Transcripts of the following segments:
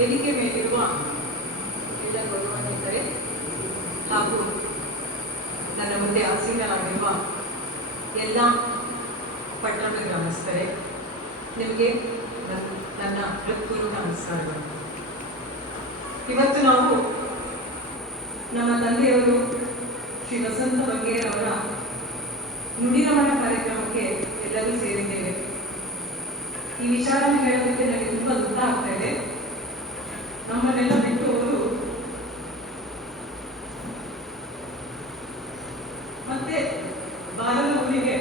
ವೇದಿಕೆ ಮೇಲಿರುವ ಎಲ್ಲ ಗೌರವಾನ್ವಿತರೆ ಹಾಗೂ ನನ್ನ ಮುಂದೆ ಆಸೀನರಾಗಿರುವ ಎಲ್ಲ ಪಟ್ಟಣದ ಗ್ರಾಮಸ್ಥರೇ, ನಿಮಗೆ ನನ್ನ ಹೃತ್ಪೂರ್ವಕ ನಮಸ್ಕಾರಗಳು. ಇವತ್ತು ನಾವು ನಮ್ಮ ತಂದೆಯವರು ಶ್ರೀ ವಸಂತ ಬಂಗೇರವರ ನುಡಿರಮಣ ಕಾರ್ಯಕ್ರಮಕ್ಕೆ ಎಲ್ಲರೂ ಸೇರಿದ್ದೇವೆ. ಈ ವಿಚಾರವನ್ನು ಹೇಳೋದಕ್ಕೆ ನನಗೆ ತುಂಬ ದುಃಖ ಆಗ್ತಾ ಇದೆ. ನಮ್ಮನ್ನೆಲ್ಲ ಬಿಟ್ಟು ಅವರು ಮತ್ತೆ ಬಾಲದ ಊರಿಗೆ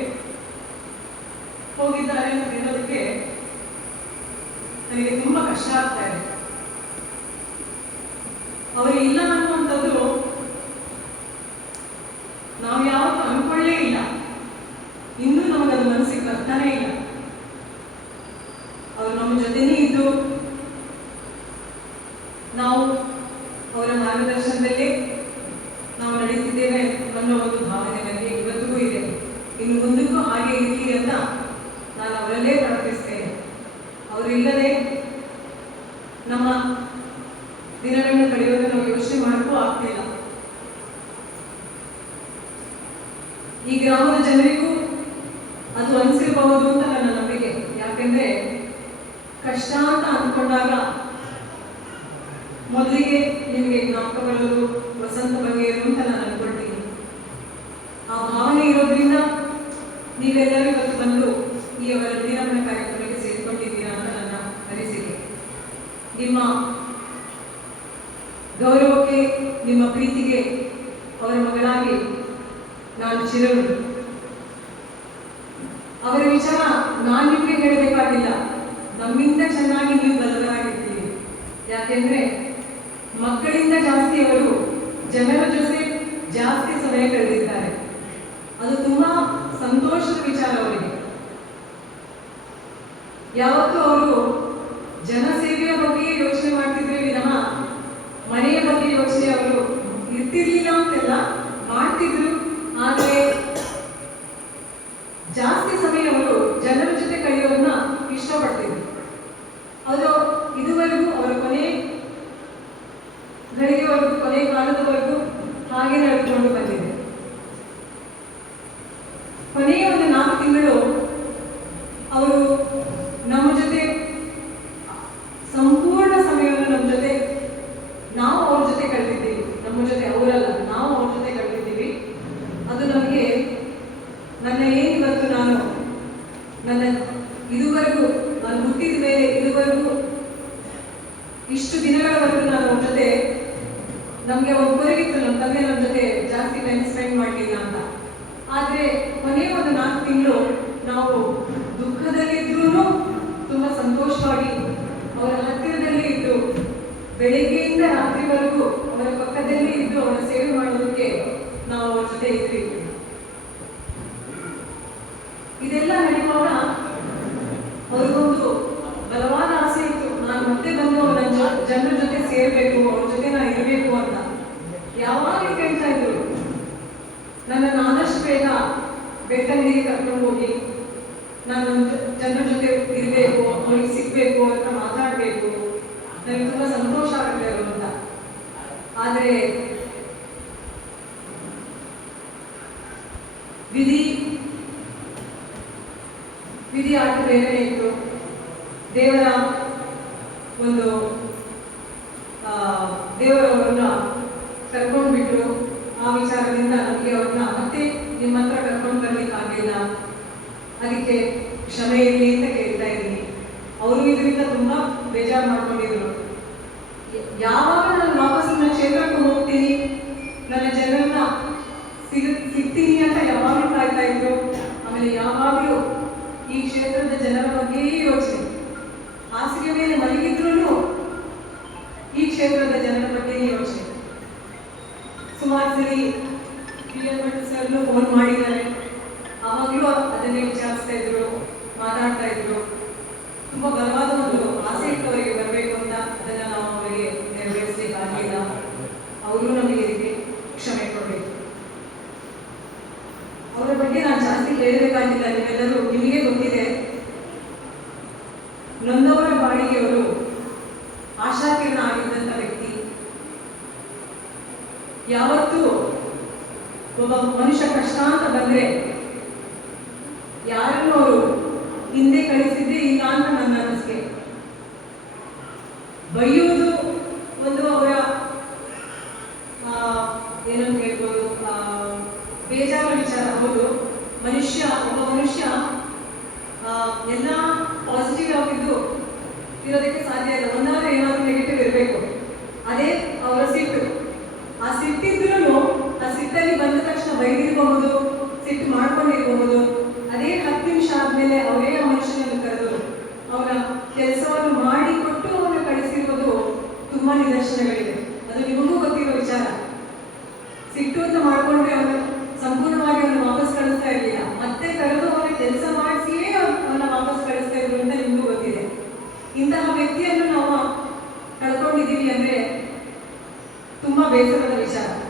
ಹೋಗಿದ್ದಾರೆ ಅಂತ ಹೇಳೋದಕ್ಕೆ ನನಗೆ ತುಂಬಾ ಕಷ್ಟ ಆಗ್ತಾ ಇದೆ ಅವರು ಇಲ್ಲ ಅನ್ನುವಂಥದ್ದು ನಾವು ಯಾವತ್ತೂ ಅನ್ಕೊಳ್ಳೇ ಇಲ್ಲ ಇನ್ನೂ ನಮಗದು ಮನಸ್ಸಿಗೆ ಬರ್ತಾನೆ ಇಲ್ಲ ಅವರು ನಮ್ಮ ಜೊತೆನೇ ಇದ್ದು ನಾವು ಅವರ ಮಾರ್ಗದರ್ಶನದಲ್ಲೇ ನಾವು ನಡೀತಿದ್ದೇವೆ ಅನ್ನೋ ಒಂದು ಭಾವನೆ ನನಗೆ ಇವತ್ತಿಗೂ ಇದೆ ಇನ್ನು ಮುಂದಕ್ಕೂ ಹಾಗೆ ಇರಲಿ ಅಂತ ನಾನು ಅವರಲ್ಲೇ ಪ್ರಾರ್ಥಿಸ್ತೇನೆ ಅವರಿಲ್ಲದೆ ನಮ್ಮ ದಿನಗಳನ್ನು ಕಳೆಯೋದು ನಾವು ಯೋಚನೆ ಮಾಡಕ್ಕೂ ಆಗ್ತಿಲ್ಲ. ಈ ಗ್ರಾಮದ ಜನರಿಗೂ ಅದು ಅನಿಸಿರಬಹುದು ಅಂತ ನನ್ನ ನಂಬಿಕೆ ಯಾಕೆಂದ್ರೆ ಕಷ್ಟ ಅಂತ ಅಂದ್ಕೊಂಡಾಗ ಮೊದಲಿಗೆ ನಿಮಗೆ ಜ್ಞಾಪಕ ಬರೋದು ವಸಂತ ಬಗೆಯರು ಅಂತ ನಾನು ಅನ್ಕೊಳ್ತೀನಿ ಆ ಭಾವನೆ ಇರೋದ್ರಿಂದ ನೀವೆಲ್ಲರೂ ಇವತ್ತು ಬಂದು ಈ ಅವರ ದಿನವನ್ನ ಕಾರ್ಯಕ್ರಮಕ್ಕೆ ಸೇರಿಕೊಂಡಿದ್ದೀರಾ ಅಂತ ನನ್ನ ಅನಿಸಿಕೆ ನಿಮ್ಮ ಗೌರವಕ್ಕೆ ನಿಮ್ಮ ಪ್ರೀತಿಗೆ ಅವರ ಮಗಳಾಗಿ ನಾನು ಚಿರಋಣಿ ಅವರ ವಿಚಾರ ನಾನು ನಿಮಗೆ ಹೇಳಬೇಕಾಗಿಲ್ಲ. ನಮ್ಮಿಂದ ಚೆನ್ನಾಗಿ ನೀವು ಬದಲಾಗಿರ್ತೀವಿ ಯಾಕೆಂದ್ರೆ ಮಕ್ಕಳಿಂದ ಜಾಸ್ತಿ ಅವರು ಜನರ ಜೊತೆ ಜಾಸ್ತಿ ಸಮಯ ಕಳೆದಿದ್ದಾರೆ. ಅದು ತುಂಬಾ ಸಂತೋಷದ ವಿಚಾರ ಅವರಿಗೆ. ಯಾವತ್ತೂ ಅವರು ಜನಸೇವೆಯ ಬಗ್ಗೆ ಯೋಚನೆ ಮಾಡ್ತಿದ್ರೆ ವಿನಃ ಮನೆಯ ಬಗ್ಗೆ ಯೋಚನೆ ಅವರು ಇರ್ತಿರ್ಲಿಲ್ಲ ಅಂತೆಲ್ಲ ಮಾಡ್ತಿದ್ರು, ಆದರೆ ಜಾಸ್ತಿ ಸಮಯ ಜನರ ಜೊತೆ ಕಳೆಯೋದನ್ನ ಇಷ್ಟಪಡ್ತಿದ್ರು ಅದು ಇದುವರೆಗೂ ಅವರ ಕೊನೆ ಗಳಿಗೆವರೆಗೂ ಕೊನೆ ಕಾಲದವರೆಗೂ ಹಾಗೆ ನಡೆದುಕೊಂಡು ಬಂದಿದೆ ಕೊನೆಯ ಒಂದು ನಾಲ್ಕು ತಿಂಗಳು ಅವರು ನಮ್ಮ ಜೊತೆ ಸಂಪೂರ್ಣ ಸಮಯವನ್ನು ನಮ್ಮ ಜೊತೆ ನಾವು ಅವ್ರ ಜೊತೆ ಕಳೆದಿದ್ದೀವಿ ನಮ್ಮ ಜೊತೆ ಅವರಲ್ಲ ನಾವು ಅವ್ರ ಜೊತೆ ಕಳೆದಿದ್ದೀವಿ ಅದು ನಮಗೆ ನನ್ನ ಏನಿವತ್ತು ನಾನು ನನ್ನ ಇದುವರೆಗೂ ನಾನು ಹುಟ್ಟಿದ ಮೇಲೆ ಇದುವರೆಗೂ ಇಷ್ಟು ದಿನಗಳವರೆಗೂ ನಾನು ಅವ್ರ ಜೊತೆ ನಮಗೆ ಒಬ್ಬರಿಗಿತ್ತು ನಮ್ಮ ತಂದೆ ನಮ್ಮ ಜೊತೆ ಜಾಸ್ತಿ ಟೈಮ್ ಸ್ಪೆಂಡ್ ಮಾಡಲಿಲ್ಲ ಅಂತ ಆದ್ರೆ ಕೊನೆಯ ಒಂದು ನಾಲ್ಕು ತಿಂಗಳು ನಾವು ದುಃಖದಲ್ಲಿದ್ರೂ ತುಂಬಾ ಸಂತೋಷವಾಗಿ ಅವರ ಹತ್ತಿರದಲ್ಲಿ ಇದ್ದು ಬೆಳಿಗ್ಗೆಯಿಂದ ರಾತ್ರಿವರೆಗೂ ಅವರ ಪಕ್ಕದಲ್ಲಿ ಇದ್ದು ಅವರ ಸೇವೆ ಮಾಡೋದಕ್ಕೆ ನಾವು ಅವ್ರ ಜೊತೆ ಇದ್ವಿ ಇದೆಲ್ಲ ನಡೆಯುವಾಗ ಅವ್ರಿಗೊಂದು ಬಲವಾದ ಆಸೆ ಇತ್ತು. ನಾನು ಮತ್ತೆ ಬಂದು ಅವರ ಜನರ ಜೊತೆ ಸೇರ್ಬೇಕು, ಅವ್ರ ಜೊತೆ ನಾನು ಇರಬೇಕು ಅಂತ. ಯಾವಾಗ ಕೇಳ್ತಾ ಇದ್ರು ನನ್ನನ್ನು ಆದಷ್ಟು ಬೇಗ ಬೆಟ್ಟಂಗಡಿಗೆ ಕರ್ಕೊಂಡು ಹೋಗಿ ನಾನು ಜನರ ಜೊತೆ ಇರಬೇಕು, ಅವ್ರಿಗೆ ಸಿಗ್ಬೇಕು ಅಂತ ಮಾತಾಡಬೇಕು. ನನಗೆ ತುಂಬಾ ಸಂತೋಷ ಆಗುತ್ತೆ ಆದರೆ ವಿಧಿ ವಿಧಿ ಆಟ ಬೇರೆ ಇತ್ತು. ದೇವರ ಒಂದು ದೇವರವರನ್ನ ಕರ್ಕೊಂಡು ಬಿಟ್ಟು ಆ ವಿಚಾರದಿಂದ ನಮಗೆ ಅವ್ರನ್ನ ಮತ್ತೆ ನಿಮ್ಮ ಹತ್ರ ಕರ್ಕೊಂಡು ಬರ್ಲಿಕ್ಕೆ ಆಗಲಿಲ್ಲ. ಅದಕ್ಕೆ ಕ್ಷಮೆ ಇರಲಿ ಅಂತ ಕೇಳ್ತಾ ಇದ್ದೀನಿ. ಅವರು ಇದರಿಂದ ತುಂಬಾ ಬೇಜಾರು ಮಾಡ್ಕೊಂಡಿದ್ರು. ಯಾವಾಗ ನನ್ನ ಕ್ಷೇತ್ರಕ್ಕೆ ಹೋಗ್ತೀನಿ. ನನ್ನ ಜನರನ್ನ ಸಿಗ, ಸಿಗ್ತೀನಿ ಅಂತ ಯಾವಾಗಲೂ ಕಾಯ್ತಾ ಇದ್ರು. ಆಮೇಲೆ ಯಾವಾಗಲೂ ಈ ಕ್ಷೇತ್ರದ ಜನರ ಬಗ್ಗೆಯೇ ಯೋಚನೆ. ಹಾಸಿಗೆ ಮೇಲೆ ಮಲಗಿದ್ರು ಈ ಕ್ಷೇತ್ರದ ಜನರ ಬಗ್ಗೆಯೇ ಯೋಚನೆ. ಸುಮಾರು ಸರಿ ಪಿ ಎಂ ಭಟ್ ಸರ್ನು ಫೋನ್ ಮಾಡಿದ್ದಾರೆ. ಆವಾಗಲೂ ಅದನ್ನೇ ವಿಚಾರಿಸ್ತಾ ಇದ್ರು, ಮಾತಾಡ್ತಾ ಇದ್ರು. ತುಂಬಾ ಬಲವಾದ ಒಂದು ಆಸೆ ಇತ್ತು ಅವರಿಗೆ ಬರಬೇಕು ಅಂತ. ಅದನ್ನ ನಾವು ಅವರು ನಮಗೆ ಕ್ಷಮೆ ಕೊಡಬೇಕು. ಅವರ ಬಗ್ಗೆ ನಾನು ಜಾಸ್ತಿ ಹೇಳಬೇಕಾಗಿಲ್ಲ ನೀವೆಲ್ಲರೂ ನಿಮಗೆ ಗೊತ್ತಿದೆ. ನೊಂದವರ ಬಾಡಿಗೆಯವರು ಆಶಾಕಿರಣ ಆಗಿದ್ದಂಥ ವ್ಯಕ್ತಿ. ಯಾವತ್ತೂ ಒಬ್ಬ ಮನುಷ್ಯ ಕಷ್ಟ ಅಂತ ಬಂದರೆ ಬೇಜಾವ ವಿಚಾರ, ಹೌದು. ಮನುಷ್ಯ, ಒಬ್ಬ ಮನುಷ್ಯ ಎಲ್ಲ ಪಾಸಿಟಿವ್ ಆಗಿದ್ದು ಇರೋದಕ್ಕೆ ಸಾಧ್ಯ ಇಲ್ಲ. ಒಂದಾದ್ರೂ ಏನಾದರೂ ನೆಗೆಟಿವ್ ಇರಬೇಕು. ಅದೇ ಅವರ ಸಿಟ್ಟು. ಆ ಸಿಟ್ಟಿದ್ರೂ ಆ ಸಿಟ್ಟಲ್ಲಿ ಬಂದ ತಕ್ಷಣ ಬೈದಿರಬಹುದು, ಸಿಟ್ಟು ಮಾಡ್ಕೊಂಡಿರಬಹುದು. ಅದೇ ಹತ್ತು ನಿಮಿಷ ಆದ್ಮೇಲೆ ಅವರೇ ಆ ಮನುಷ್ಯನನ್ನು ಕರೆದು ಅವರ ಕೆಲಸವನ್ನು ಮಾಡಿಕೊಟ್ಟು ಅವರನ್ನು ಕಳಿಸಿರುವುದು ತುಂಬಾ ನಿದರ್ಶನಗಳಿವೆ ಹೋಗಿದ್ದೀವಿ ಅಂದ್ರೆ ತುಂಬಾ ಬೇಸರದ ವಿಚಾರ.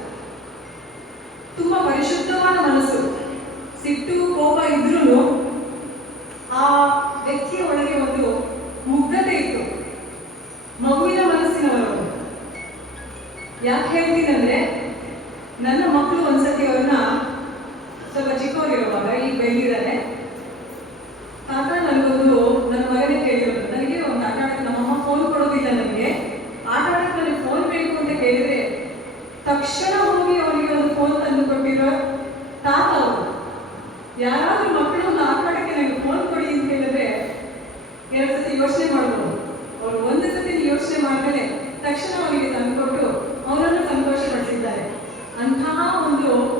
ಮಾಡಿದರೆ ತಕ್ಷಣವಾಗಿ ತಂದುಕೊಟ್ಟು ಅವರನ್ನು ಸಂತೋಷಪಡಿಸಿದ್ದಾರೆ. ಅಂತಹ ಒಂದು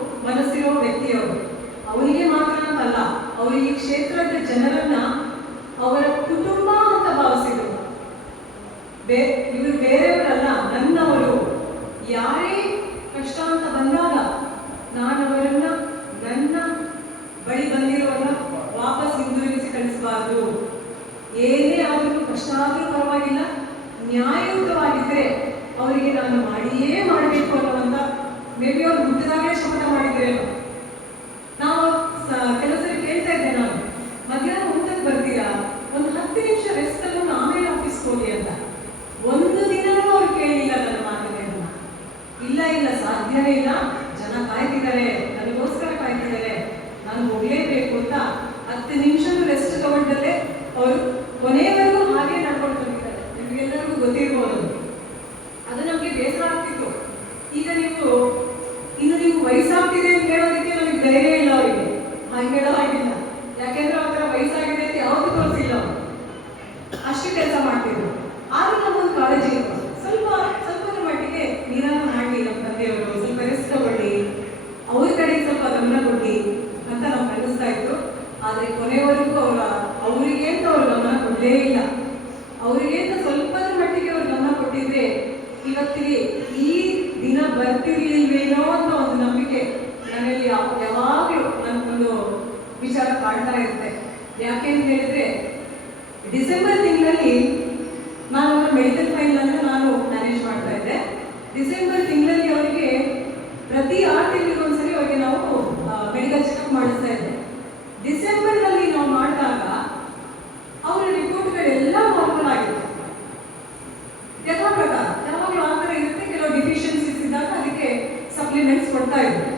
ಮೇಂಟೆನೆನ್ಸ್ ಕೊಡ್ತಾ ಇದ್ರು.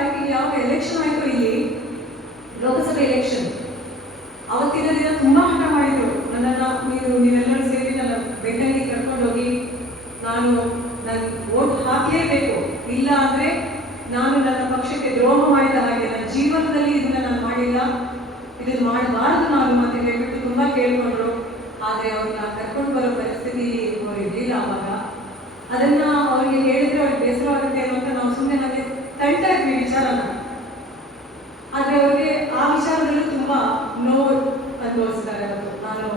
ಆಗಿ ಯಾವ ಎಲೆಕ್ಷನ್ ಆಯಿತು ಇಲ್ಲಿ? ಲೋಕಸಭೆ ಎಲೆಕ್ಷನ್ ಅವತ್ತಿನ ದಿನ ತುಂಬಾ ಹಣ ಮಾಡಿದ್ರು. ನನ್ನನ್ನು ನೀವು, ನೀವೆಲ್ಲರೂ ಸೇರಿ ನನ್ನ ಬೆಟ್ಟಲ್ಲಿ ಕರ್ಕೊಂಡೋಗಿ ನಾನು ನನ್ನ ವೋಟ್ ಹಾಕಲೇಬೇಕು. ಇಲ್ಲ ಅಂದರೆ ನಾನು ನನ್ನ ಪಕ್ಷಕ್ಕೆ ದ್ರೋಹ ಮಾಡಿದ ಹಾಗೆ, ನನ್ನ ಜೀವನದಲ್ಲಿ ಇದನ್ನ ನಾನು ಮಾಡಿಲ್ಲ. ಇದನ್ನು ಮಾಡಬಾರದು ನಾನು ಮತ್ತೆ ದಯವಿಟ್ಟು ತುಂಬಾ ಕೇಳ್ಕೊಂಡ್ರು. ಆದರೆ ಅವ್ರನ್ನ ಕರ್ಕೊಂಡು ಬರೋ ಪರಿಸ್ಥಿತಿ ಅವ್ರು ಇರಲಿಲ್ಲ ಅವಾಗ. ಅದನ್ನ ಅವರಿಗೆ ಹೇಳಿದ್ರೆ ಅವ್ರಿಗೆ ಬೇಸರವಾಗುತ್ತೆ ಅನ್ನೋ ನಾವು ಸುಮ್ಮನೆ ನನಗೆ ತಳ್ತಾ ಇದ್ವಿ ವಿಚಾರನ. ಆದರೆ ಅವ್ರಿಗೆ ಆ ವಿಚಾರದಲ್ಲೂ ತುಂಬ ನೋವು ಅನುಭವಿಸಿದ್ದಾರೆ ಅವರು. ನಾನು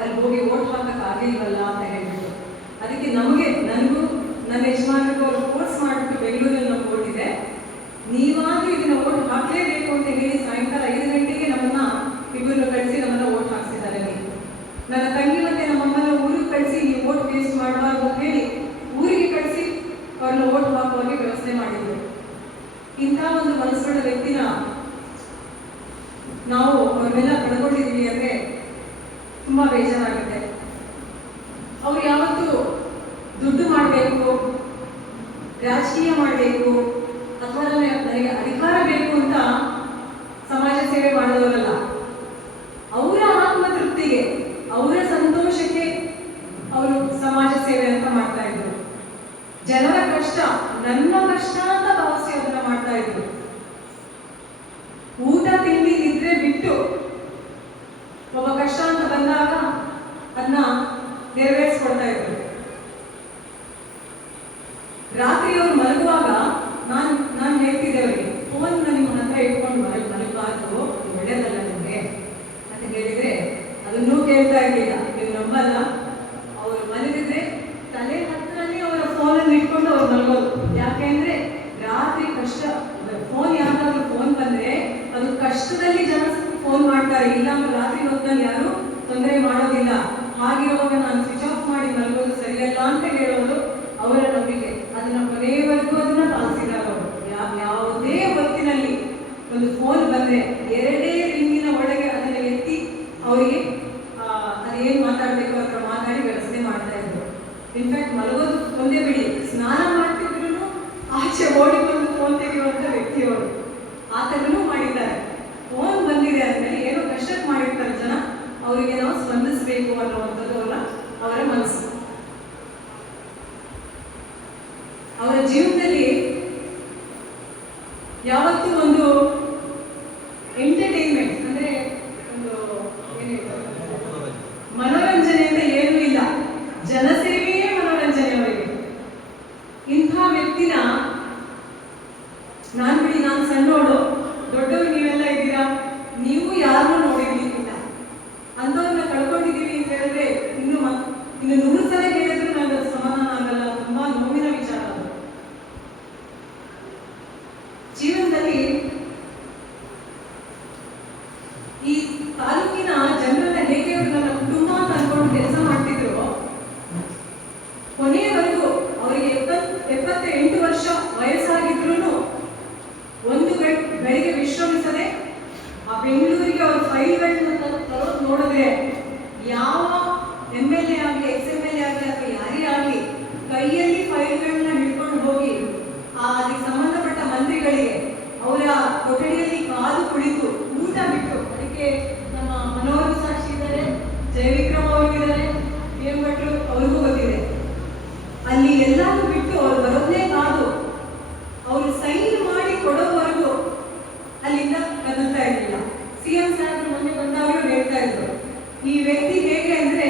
ಅಲ್ಲಿ ಹೋಗಿ ಓಟ್ ಹಾಕಕ್ಕಾಗಿಲ್ವಲ್ಲ ಅಂತ ಹೇಳ್ಬಿಟ್ಟು. ಅದಕ್ಕೆ ನಮಗೆ, ನನಗೂ, ನನ್ನ ಯಜಮಾನರಿಗೂ ಅವ್ರು ಫೋರ್ಸ್ ಮಾಡಿಬಿಟ್ಟು ಬೆಂಗಳೂರಲ್ಲಿ ನಮ್ಗೆ ಓಟಿದೆ ನೀವಾಗಿ ಇದನ್ನ ಓಟ್ ಹಾಕಲೇಬೇಕು ಅಂತ ಹೇಳಿ ನನ್ನ ಕಷ್ಟ ಅಂತ ಭಾವಿಸಿ ಅದನ್ನ ಮಾಡ್ತಾ ಇದ್ರು ಊಟ ತಿಂಡಿ ನಿದ್ರೆ ಬಿಟ್ಟು ಒಬ್ಬ ಕಷ್ಟ ಅಂತ ಬಂದಾಗ ಅದನ್ನ ನೆರವೇರಿಸ್ಕೊಡ್ತಾ ಇದ್ರು ರಾತ್ರಿ ಅವ್ರು ಮಲಗುವಾಗ ನಾನು ನಾನು ಹೇಳ್ತಿದ್ದೆ ಅವರಿಗೆ ಫೋನ್ ನಿಮ್ಮ ಹತ್ರ ಇಟ್ಕೊಂಡು ಮಲಗ್ ಮಲಗಬಾರ್ದು ಒಳ್ಳೇದಲ್ಲ ನಿಮಗೆ ಅಂತ ಹೇಳಿದ್ರೆ ಅದನ್ನೂ ಕೇಳ್ತಾ ಇರ್ಲಿಲ್ಲ ನೀವು ನಂಬಲ್ಲ ಅವ್ರು ಮಲಗಿದ್ರೆ ತಲೆ ಹತ್ರನೇ ಅವರ ಫೋನನ್ನು ಇಟ್ಕೊಂಡು ಅವ್ರು ಮಲಗೋದು ಯಾಕೆಂದ್ರೆ ರಾತ್ರಿ ಕಷ್ಟ ಫೋನ್ ಯಾವ್ದಾದ್ರು ಫೋನ್ ಬಂದ್ರೆ ಅದು ಕಷ್ಟದಲ್ಲಿ ಜನ ಫೋನ್ ಮಾಡ್ತಾರೆ ಇಲ್ಲ ರಾತ್ರಿ ಹೊತ್ತಲ್ಲಿ ಯಾರು ತೊಂದರೆ ಮಾಡೋದಿಲ್ಲ. ಹಾಗಿರುವಾಗ ನಾನು ಸ್ವಿಚ್ ಆಫ್ ಮಾಡಿ ಮಲಗೋದು ಸರಿಯಲ್ಲ ಅಂತ ಹೇಳೋದು ಅವರ ನಂಬಿಕೆ. ಅದನ್ನ ಕೊನೆಯವರೆಗೂ ಅದನ್ನ ಪಾಲಿಸಿದಾಗ ಯಾವುದೇ ಹೊತ್ತಿನಲ್ಲಿ ಒಂದು ಫೋನ್ ಬಂದ್ರೆ ಎರಡೇ ರಿಂಗಿನ ಒಳಗೆ ಅದನ್ನ ಎತ್ತಿ ಅವರಿಗೆ ಅದೇನು ಮಾತಾಡಬೇಕು ಅಂತ ಮಾತಾಡಿ ವ್ಯವಸ್ಥೆ ಮಾಡ್ತಾ ಇದ್ರು. ಇನ್ಫ್ಯಾಕ್ಟ್ ಮಲಗೋದು ಒಂದೇ ಬಿಡಿ. ಸ್ನಾನ ಮಾಡ್ತಿದ್ರು ಆಚೆ ಓಡಿಕೊಂಡು ಫೋನ್ ತೆಗೆಯುವಂತ ವ್ಯಕ್ತಿಯವರು ಆ ಥರನೂ ಮಾಡಿದ್ದಾರೆ ಫೋನ್ ಬಂದಿದೆ ಅಂದ್ಮೇಲೆ ಏನೋ ಕಷ್ಟಕ್ಕೆ ಮಾಡಿರ್ತಾರೆ ಜನ ಅವರಿಗೆ ನಾವು ಸ್ಪಂದಿಸಬೇಕು ಅನ್ನುವಂಥದ್ದು ಅವರ ಅವರ ಮನಸ್ಸು. ಅವರ ಜೀವನದಲ್ಲಿ ಯಾವತ್ತೂ ಒಂದು ಎಂಟರ್ಟೈನ್ಮೆಂಟ್ ಅಂದ್ರೆ ಒಂದು ಏನ್ ಹೇಳ್ತಾರೆ? ಮನೋರಂಜನೆ ಅಂತ ಏನೂ ಇಲ್ಲ ಜನಸೇವೆಯೇ ಮನೋರಂಜನೆ ಅವರಿಗೆ ಇಂಥ ವ್ಯಕ್ತಿನ ನಾನು ಬಿಡಿ ನಾನು ಸಣ್ಣೋಳು ದೊಡ್ಡವರು ನೀವೆಲ್ಲ ಇದ್ದೀರಾ ನೀವು ಯಾರನ್ನೂ ನೋಡಿರ್ಲಿಕ್ಕಿಲ್ಲ ಅಂಥವ್ರನ್ನ ಕಳ್ಕೊಂಡಿದ್ದೀವಿ ಅಂತ ಹೇಳಿದ್ರೆ ಇನ್ನು ಮತ್- ಇನ್ನು ನೂರು ಸಲ ಹೇಳಿದ್ರು ನನಗೆ ಅದು ಸಮಾಧಾನ ಆಗಲ್ಲ ತುಂಬಾ ನೋವಿನ ವಿಚಾರ ಅದು ಜೀವನದಲ್ಲಿ ಈ ತಾಲೂಕಿನ ಜನರನ್ನ ಹೇಗೆ ಅವ್ರು ನನ್ನ ಕುಟುಂಬ ಅಂತ ಅನ್ಕೊಂಡು ಕೆಲಸ ಮಾಡ್ತಿದ್ರು ಕೊನೆಯವರೆಗೂ ಅವರಿಗೆ ಎಪ್ಪತ್ ಎಪ್ಪತ್ತ ಎಂಟು ವರ್ಷ ವಯಸ್ಸಾಗಿದ್ರು ಒಂದು ಬೆಳಿಗ್ಗೆ ವಿಶ್ರಮಿಸದೆ ಆ ಬೆಂಗಳೂರಿಗೆ ಅವ್ರ ಫೈಲ್ಗಳನ್ನ ತರೋದು ನೋಡಿದ್ರೆ ಯಾವ ಎಂ ಎಲ್ ಎ ಆಗಲಿ, ಎಕ್ಸ್ ಎಂ ಎಲ್ ಎ ಆಗಲಿ ಅಥವಾ ಯಾರೇ ಆಗಲಿ ಕೈಯಲ್ಲಿ ಫೈಲ್ಗಳನ್ನ ಹಿಡ್ಕೊಂಡು ಹೋಗಿ ಆ ಅದಕ್ಕೆ ಸಂಬಂಧಪಟ್ಟ ಮಂತ್ರಿಗಳಿಗೆ ಅವರ ಕೊಠಡಿಯಲ್ಲಿ ಕಾದು ಕುಳಿತು ಊಟ ಬಿಟ್ಟು ಅದಕ್ಕೆ ನಮ್ಮ ಮನೋಹರ್ ಸಾಕ್ಷಿ ಇದ್ದಾರೆ, ಜಯವಿಕ್ರಮ್ ಅವರಿದ್ದಾರೆ ಬಿ ಎಂ ಭಟ್ರು ಅವ್ರಿಗೂ ಗೊತ್ತಿದೆ. ಅಲ್ಲಿ ಎಲ್ಲಾನು ಬಿಟ್ಟು ಅವ್ರು ಬರೋದೇ ಕಾದು ಅವ್ರು ಸೈನ್ ಮಾಡಿ ಕೊಡೋವರೆಗೂ ಅಲ್ಲಿಂದ ಕದಲ್ತಾ ಇರಲಿಲ್ಲ ಸಿ ಎಂ ಸಾಹೇಬ್ರು ಮೊನ್ನೆ ಬಂದಾಗಲೂ ಹೇಳ್ತಾ ಇದ್ರು ಈ ವ್ಯಕ್ತಿ ಹೇಗೆ ಅಂದ್ರೆ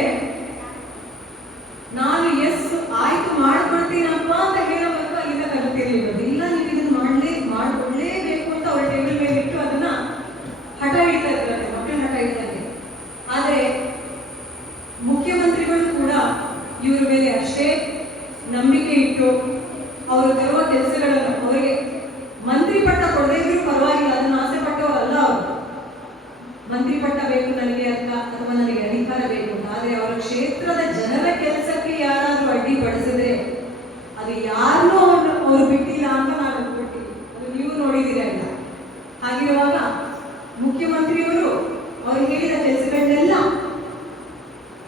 ನಾನು ಎಸ್ ಆಯ್ತು ಮಾಡ್ಕೊಳ್ತೀನಪ್ಪ ಅಂತ ಹೇಳೋವರೆಗೂ ಅಲ್ಲಿಂದ ಕಲಿತಿರ್ಲಿಲ್ಲ ಇಲ್ಲ ನೀವು ಇದನ್ನ ಮಾಡಲೇ ಮಾಡ್ಕೊಳ್ಳೇಬೇಕು ಅಂತ ಅವ್ರ ಟೇಬಲ್ ಮೇಲೆ ಇಟ್ಟು ಅದನ್ನ ಹಠ ಹಿಡಿತಾ ಇದ್ದಾರೆ ಮಕ್ಕಳು ಹಠ ಹಿಡಿತಾರೆ ಆದ್ರೆ ಮುಖ್ಯಮಂತ್ರಿಗಳು ಕೂಡ ಇವ್ರ ಮೇಲೆ ಅಷ್ಟೇ ನಂಬಿಕೆ ಇಟ್ಟು ಅವರು ತರುವ ಕೆಲಸಗಳನ್ನು ಅವರಿಗೆ ಮಂತ್ರಿ ಪಟ್ಟ ಕೊಡದೇ ಇದ್ರೂ ಪರವಾಗಿಲ್ಲ ಅದನ್ನ ಆಸೆ ಪಟ್ಟವರಲ್ಲ ಅವರು ಮಂತ್ರಿ ಪಟ್ಟ ಬೇಕು ನನಗೆ ಅಂತ ಅಥವಾ ನನಗೆ ಅಧಿಕಾರ ಬೇಕು ಅಂತ ಆದ್ರೆ ಅವರ ಕ್ಷೇತ್ರದ ಜನರ ಕೆಲಸಕ್ಕೆ ಯಾರಾದ್ರೂ ಅಡ್ಡಿಪಡಿಸಿದ್ರೆ ಅದು ಯಾರನ್ನೂ ಅವ್ರು ಅವರು ಬಿಟ್ಟಿಲ್ಲ ಅಂತ ನಾನು ಅಂದ್ಬಿಟ್ಟಿದ್ದೀನಿ ಅದು ನೀವು ನೋಡಿದ್ದೀರಾ ಇಲ್ಲ ಹಾಗಿರುವಾಗ ಮುಖ್ಯಮಂತ್ರಿಯವರು ಅವರು ಹೇಳಿದ ಕೆಲಸಗಳನ್ನೆಲ್ಲ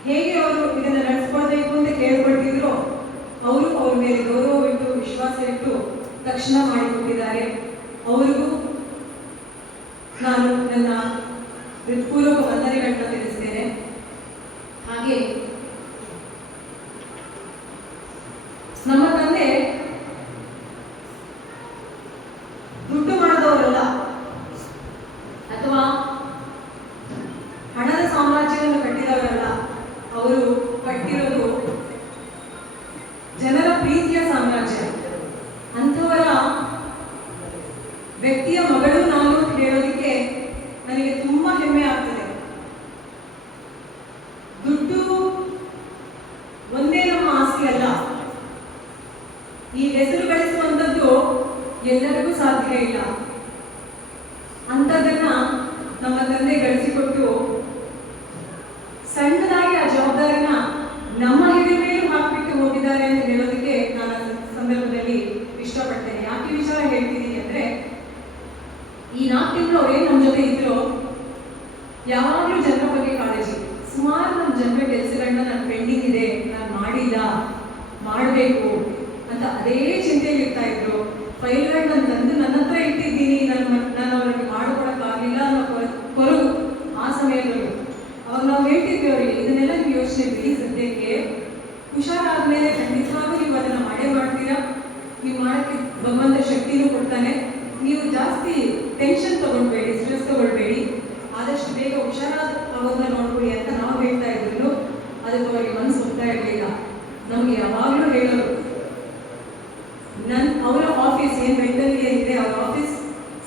ಹೇಗೆ ಅವರು ಇದನ್ನ ನಡೆಸ್ಕೊಳ್ಬೇಕು ಅಂತ ಕೇಳ್ಕೊಳ್ತಿದ್ರು ಅವರು ಅವ್ರ ಮೇಲೆ ಗೌರವ ಇಟ್ಟು, ವಿಶ್ವಾಸ ಇಟ್ಟು ತಕ್ಷಣ ಮಾಡಿಕೊಟ್ಟಿದ್ದಾರೆ. ಅವರಿಗೂ ನಾನು ನನ್ನ ಹೃತ್ಪೂರ್ವಕ ವಂದನೆಗಳನ್ನ ತಿಳಿಸ್ತೇನೆ ಹಾಗೆ ನಮ್ಮ ತಂದೆ ದುಡ್ಡು ಮಾಡಿದವರಲ್ಲ ಅಥವಾ ಹಣದ ಸಾಮ್ರಾಜ್ಯವನ್ನು ಕಟ್ಟಿದವರಲ್ಲ ಅವರು ಕಟ್ಟಿರೋದು ಜನರ ಪ್ರೀತಿಯ ಸಾಮ್ರಾಜ್ಯ ಅಂಥವರ ವ್ಯಕ್ತಿಯ ಮಗಳು ನಾನು ಅಂತ ಹೇಳೋದಕ್ಕೆ ಈ ಹೆಸರು ಗಳಿಸುವಂಥದ್ದು ಎಲ್ಲರಿಗೂ ಸಾಧ್ಯ ಇಲ್ಲ ಅಂಥದ್ದನ್ನ ನಮ್ಮ ತಂದೆ ಗಳಿಸಿಕೊಟ್ಟು ಸಣ್ಣದಾಗಿ ಆ ಜವಾಬ್ದಾರಿನ ನಮ್ಮ ಹೆಗಲ ಮೇಲೂ ಹಾಕ್ಬಿಟ್ಟು ಹೋಗಿದ್ದಾರೆ ಅಂತ ಹೇಳೋದಕ್ಕೆ ನಾನು ಆ ಸಂದರ್ಭದಲ್ಲಿ ಇಷ್ಟಪಡ್ತೇನೆ ಯಾಕೆ ಈ ವಿಚಾರ ಹೇಳ್ತೀನಿ ಅಂದ್ರೆ ಈ ನಾಲ್ಕು ತಿಂಗಳು ಅವ್ರೇನ್ ನಮ್ಮ ಜೊತೆ ಇದ್ರು ಯಾವಾಗಲೂ ಜನರ ಬಗ್ಗೆ ಕಾಳಜಿ ಸುಮಾರು ನಮ್ಮ ಜನರ ಕೆಲಸಗಳನ್ನ ನನ್ನ ಪೆಂಡಿಂಗ್ ಇದೆ ನಾನು ಮಾಡಿಲ್ಲ ಮಾಡಬೇಕು ಅಂತ ಅದೇ ಚಿಂತೆಯಲ್ಲಿ ಇರ್ತಾ ಇದ್ರು. ಫೈಲ್ಗಳನ್ನ ತಂದು ನನ್ನ ಹತ್ರ ಇಟ್ಟಿದ್ದೀನಿ, ನನ್ನ ನಾನು ಅವ್ರಿಗೆ ಮಾಡ್ಕೊಳಕ್ಕಾಗಲಿಲ್ಲ ಅನ್ನೋ ಕೊರ- ಕೊರಗು ಆ ಸಮಯದಲ್ಲೂ. ಅವಾಗ ನಾವು ಹೇಳ್ತಿದ್ವಿ ಅವರಿಗೆ, ಇದನ್ನೆಲ್ಲ ನೀವು ಯೋಚನೆ ಬಿಡಿ ಸದ್ಯಕ್ಕೆ ಹುಷಾರಾದ್ಮೇಲೆ ಖಂಡಿತವಾಗೂ ನೀವು ಅದನ್ನ ಮಾಡೇ ಮಾಡ್ತೀರಾ? ನೀವು ಮಾಡಕ್ಕೆ ಭಗವಂತ ಶಕ್ತಿನೂ ಕೊಡ್ತಾನೆ. ನೀವು ಜಾಸ್ತಿ ಟೆನ್ಷನ್ ತಗೊಳ್ಬೇಡಿ, ಸ್ಟ್ರೆಸ್ ತಗೊಳ್ಬೇಡಿ. ಆದಷ್ಟು ಬೇಗ ಹುಷಾರಾದ ಅವಾಗ ನೋಡ್ಕೊಳ್ಳಿ ಅಂತ ನಾವು ಹೇಳ್ತಾ ಇದ್ರು ಅದಕ್ಕೆ ಅವರಿಗೆ ಮನಸ್ಸು ಹೋಗ್ತಾ ಇರಲಿಲ್ಲ. ನಮ್ಗೆ ಯಾವಾಗಲೂ ಹೇಳೋರು ನನ್ನ ಅವರ ಆಫೀಸ್ ಏನು ಮೆಂಟಲ್ ಏನಿದೆ, ಅವರ ಆಫೀಸ್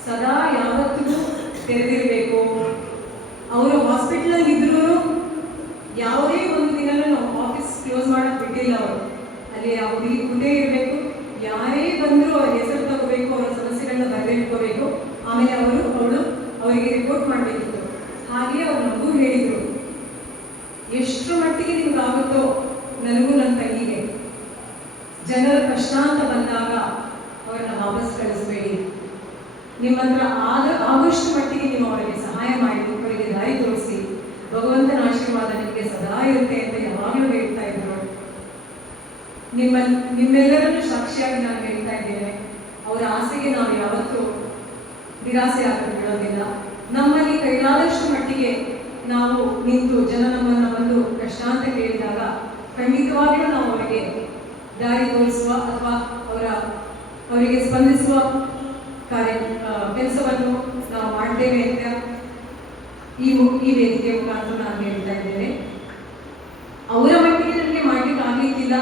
ಸದಾ ಯಾವತ್ತಿಗೂ ತೆರೆದಿರಬೇಕು. ಅವರು ಹಾಸ್ಪಿಟ್ಲಲ್ಲಿ ಇದ್ರೂ ಯಾವುದೇ ಒಂದು ದಿನ ನಾವು ಆಫೀಸ್ ಕ್ಲೋಸ್ ಮಾಡೋಕ್ಕೆ ಬಿಟ್ಟಿಲ್ಲ ಅವರು. ಅಲ್ಲಿ ಅವ್ರಿಗೆ ಕುಂದೇ ಇರಬೇಕು, ಯಾರೇ ಬಂದರೂ ಅವ್ರ ಹೆಸರು ತಗೋಬೇಕು, ಅವರ ಸಮಸ್ಯೆಗಳನ್ನ ಬರೆದಿಟ್ಕೋಬೇಕು. ಆಮೇಲೆ ಅವರು, ಅವಳು ಅವರಿಗೆ ರಿಪೋರ್ಟ್ ಮಾಡಬೇಕಿತ್ತು ಹಾಗೆ ಅವ್ರು ನಮಗೂ ಹೇಳಿದ್ರು ಎಷ್ಟರ ಮಟ್ಟಿಗೆ ನಿಮ್ಗೆ ಆಗುತ್ತೋ ನನಗೂ ನನ್ನ ತಂಗಿಗೆ ಜನರ ಕಷ್ಟ ಅಂತ ಬಂದಾಗ ಅವರನ್ನ ವಾಪಸ್ ಕಳಿಸ್ಬೇಡಿ ನಿಮ್ಮ ಹತ್ರ ಆದ ಆದಷ್ಟು ಮಟ್ಟಿಗೆ ನೀವು ಅವರಿಗೆ ಸಹಾಯ ಮಾಡಿ ಅವರಿಗೆ ದಾರಿ ತೋರಿಸಿ ಭಗವಂತನ ಆಶೀರ್ವಾದ ನಿಮಗೆ ಸದಾ ಇರುತ್ತೆ ಅಂತ ಯಾವಾಗಲೂ ಹೇಳ್ತಾ ಇದ್ರು ನಿಮ್ಮ ನಿಮ್ಮೆಲ್ಲರನ್ನು ಸಾಕ್ಷಿಯಾಗಿ ನಾನು ಹೇಳ್ತಾ ಇದ್ದೇನೆ ಅವರ ಆಸೆಗೆ ನಾವು ಯಾವತ್ತೂ ನಿರಾಸೆ ಆಗಲು ಬಿಡೋದಿಲ್ಲ ನಮ್ಮಲ್ಲಿ ಕೈಲಾದಷ್ಟು ಮಟ್ಟಿಗೆ ನಾವು ನಿಂತು ಜನ ನಮ್ಮನ್ನ ಬಂದು ಕಷ್ಟ ಅಂತ ಕೇಳಿದಾಗ ಖಂಡಿತವಾಗಿಯೂ ನಾವು ಅವರಿಗೆ ದಾರಿ ತೋರಿಸುವ ಅಥವಾ ಅವರ ಅವರಿಗೆ ಸ್ಪಂದಿಸುವ ಕಾರ್ಯ ಕೆಲಸವನ್ನು ನಾವು ಮಾಡ್ತೇವೆ ಅಂತ ಈ ಈ ವೇದಿಕೆ ಮುಖಾಂತರ ನಾನು ಹೇಳ್ತಾ ಇದ್ದೇನೆ. ಅವರ ಮಟ್ಟಿಗೆ ನನಗೆ ಮಾಡಲಿಕ್ಕೆ ಆಗಲಿಕ್ಕಿಲ್ಲ,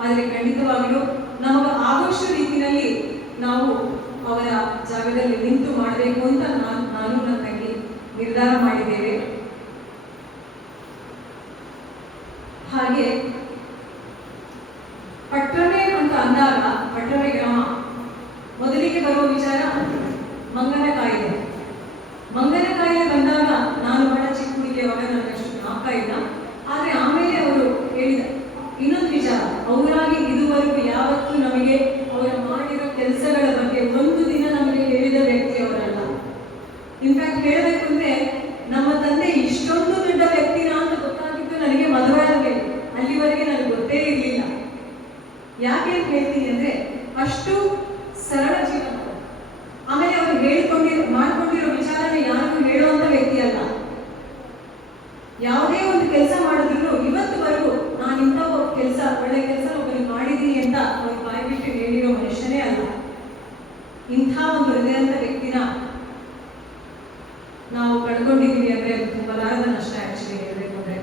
ಆದರೆ ಖಂಡಿತವಾಗಿಯೂ ನಮಗೆ ಆದಷ್ಟು ರೀತಿಯಲ್ಲಿ ನಾವು ಅವರ ಜಾಗದಲ್ಲಿ ನಿಂತು ಮಾಡಬೇಕು ಅಂತ ನಾನು ನಾನು ನನ್ನ ತಂಗಿ ನಿರ್ಧಾರ ಮಾಡಿದ್ದೇವೆ. ಹಾಗೆ ಪಟ್ಟಣೆ ಅಂತ ಅಂದಾಗ ಪಟ್ಟಣೆ ಗ್ರಾಮ, ಮೊದಲಿಗೆ ಬರುವ ವಿಚಾರ ಮಂಗನ ಕಾಯಿಲೆ ಮಂಗನ ಕಾಯಿಲೆ ಬಂದಾಗ ನಾನು ಬಹಳ ಚಿಕ್ಕ ಹುಡುಗಿ ಅವಾಗ ನನಗಷ್ಟು ಜ್ಞಾಪಕ ಇಲ್ಲ ಆದ್ರೆ ಆಮೇಲೆ ಅವರು ಹೇಳಿದ ಇನ್ನೊಂದು ವಿಚಾರ ಅವರಾಗಿ ಇದುವರೆಗೂ ಯಾವತ್ತೂ ನಮಗೆ ಅವರ ಮಾಡಿರೋ ಕೆಲಸಗಳ ಬಗ್ಗೆ ಒಂದು ದಿನ ನಮಗೆ ಹೇಳಿದ ವ್ಯಕ್ತಿ ಅವರಲ್ಲ ಇನ್ಫ್ಯಾಕ್ಟ್ ಹೇಳಬೇಕು ಅಂದ್ರೆ ನಮ್ಮ ತಂದೆ ಇಷ್ಟೊಂದು ದೊಡ್ಡ ವ್ಯಕ್ತಿನ ಅಂತ ಗೊತ್ತಾಗಿದ್ದು ನನಗೆ ಮದುವೆ ಆಗಬೇಕು ಅಲ್ಲಿವರೆಗೆ ನನಗೆ ಗೊತ್ತೇ ಇರಲಿಲ್ಲ ಯಾಕೆ ಅಂತ ಹೇಳ್ತೀನಿ ಅಂದ್ರೆ ಅಷ್ಟು ಸರಳ ಜೀವನ ಅವ್ರು. ಆಮೇಲೆ ಅವರು ಹೇಳಿಕೊಂಡಿರೋ ಮಾಡ್ಕೊಂಡಿರೋ ವಿಚಾರನ ಯಾರಿಗೂ ಹೇಳುವಂತ ವ್ಯಕ್ತಿ ಅಲ್ಲ ಯಾವುದೇ ಒಂದು ಕೆಲಸ ಮಾಡಿದ್ರು ಇವತ್ತುವರೆಗೂ ನಾನು ಇಂಥ ಕೆಲಸ ಒಳ್ಳೆ ಕೆಲಸ ಒಬ್ಬನಿಗೆ ಮಾಡಿದ್ದೀನಿ ಅಂತ ಅವ್ರು ಬಾಯಿ ಬಿಟ್ಟು ಹೇಳಿರೋ ಮನುಷ್ಯನೇ ಅಲ್ಲ ಇಂಥ ಒಂದು ಹೃದಯಂತ ವ್ಯಕ್ತಿನ ನಾವು ಕಳ್ಕೊಂಡಿದ್ದೀವಿ ಅಂದ್ರೆ ಅದು ತುಂಬಲಾರದ ನಷ್ಟ ಆಕ್ಚುಲಿ ಹೇಳಬೇಕು ಅಂದ್ರೆ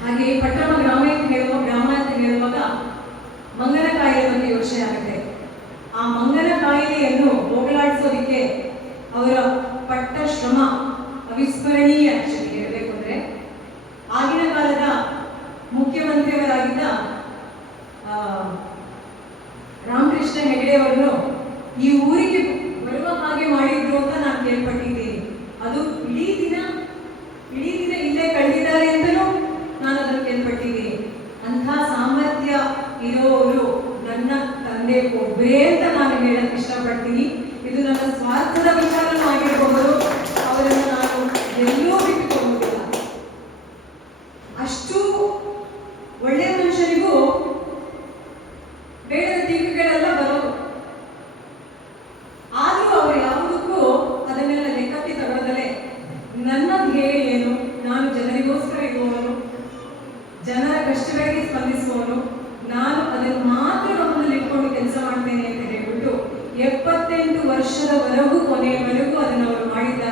ಹಾಗೆ ಪಟ್ಟಣ ಗ್ರಾಮ ಅಂತ ಹೇಳುವ ಗ್ರಾಮ ಅಂತ ಹೇಳುವಾಗ ಮಂಗನ ಕಾಯಿಲೆ ಬಗ್ಗೆ ಯೋಚನೆ ಆಗುತ್ತೆ ಆ ಮಂಗನ ಕಾಯಿಲೆಯನ್ನು ಹೋಗಲಾಡಿಸೋದಕ್ಕೆ ಅವರ ಪಟ್ಟ ಶ್ರಮ ಅವಿಸ್ಮರಣೀಯ ಆಕ್ಚುಲಿ ಹೇಳಬೇಕು ಅಂದ್ರೆ ಆಗಿನ ಕಾಲದ ಮುಖ್ಯಮಂತ್ರಿಯವರಾಗಿದ್ದ ಆ, ರಾಮಕೃಷ್ಣ ಹೆಗಡೆ ಅವರನ್ನು ಈ ಊರಿಗೆ ಬರುವ ಹಾಗೆ ಮಾಡಿದ್ರು ಅಂತ ನಾನು ಕೇಳ್ಪಟ್ಟಿದ್ದೀನಿ. ಅದು ಇಡೀ ದಿನ ಇಡೀ ದಿನ ಇಲ್ಲೇ ಕಳೆದಿದ್ದಾರೆ ಅಂತಲೂ ನಾನು ಅದನ್ನು ಕೇಳ್ಪಟ್ಟಿದ್ದೀನಿ. ಅಂಥ ಸಾಮರ್ಥ್ಯ ಇರೋರು ನನ್ನ ತಂದೆ ಒಬ್ಬರೇ ಅಂತ ನಾನು ಹೇಳಕ್ ಇಷ್ಟಪಡ್ತೀನಿ. ಇದು ನನ್ನ ಸ್ವಾರ್ಥದ ವಿಚಾರನೂ ಆಗಿರಬಹುದು ಅವರನ್ನು ನಾನು ಎಲ್ಲೂ ಬಿಟ್ಟುಕೊಳ್ಳುವುದಿಲ್ಲ ಅಷ್ಟು ಒಳ್ಳೆಯ ಮನುಷ್ಯರಿಗೂ ಬೇಡದ ಟೀಕೆಗಳೆಲ್ಲ ಬರೋದು ಆದ್ರೂ ಅವರು ಯಾವುದಕ್ಕೂ ಅದನ್ನೆಲ್ಲ ಲೆಕ್ಕಕ್ಕೆ ತಗೊಳ್ಳದಲೆ ನನ್ನ ಧ್ಯೇಯ ಏನು ನಾನು ಜನರಿಗೋಸ್ಕರ ಇರುವವನು ಜನರ ಕಷ್ಟಗಳಿಗೆ ಸ್ಪಂದಿಸುವವನು ನಾನು ಅದನ್ನು ಮಾತ್ರ ಗಮನದಲ್ಲಿ ಇಟ್ಕೊಂಡು ಕೆಲಸ ಮಾಡ್ತೇನೆ ಅಂತ ಹೇಳ್ಬಿಟ್ಟು ಎಪ್ಪತ್ತೆಂಟು ವರ್ಷದವರೆಗೂ ಕೊನೆಯವರೆಗೂ ಅದನ್ನು ಅವರು ಮಾಡಿದ್ದಾರೆ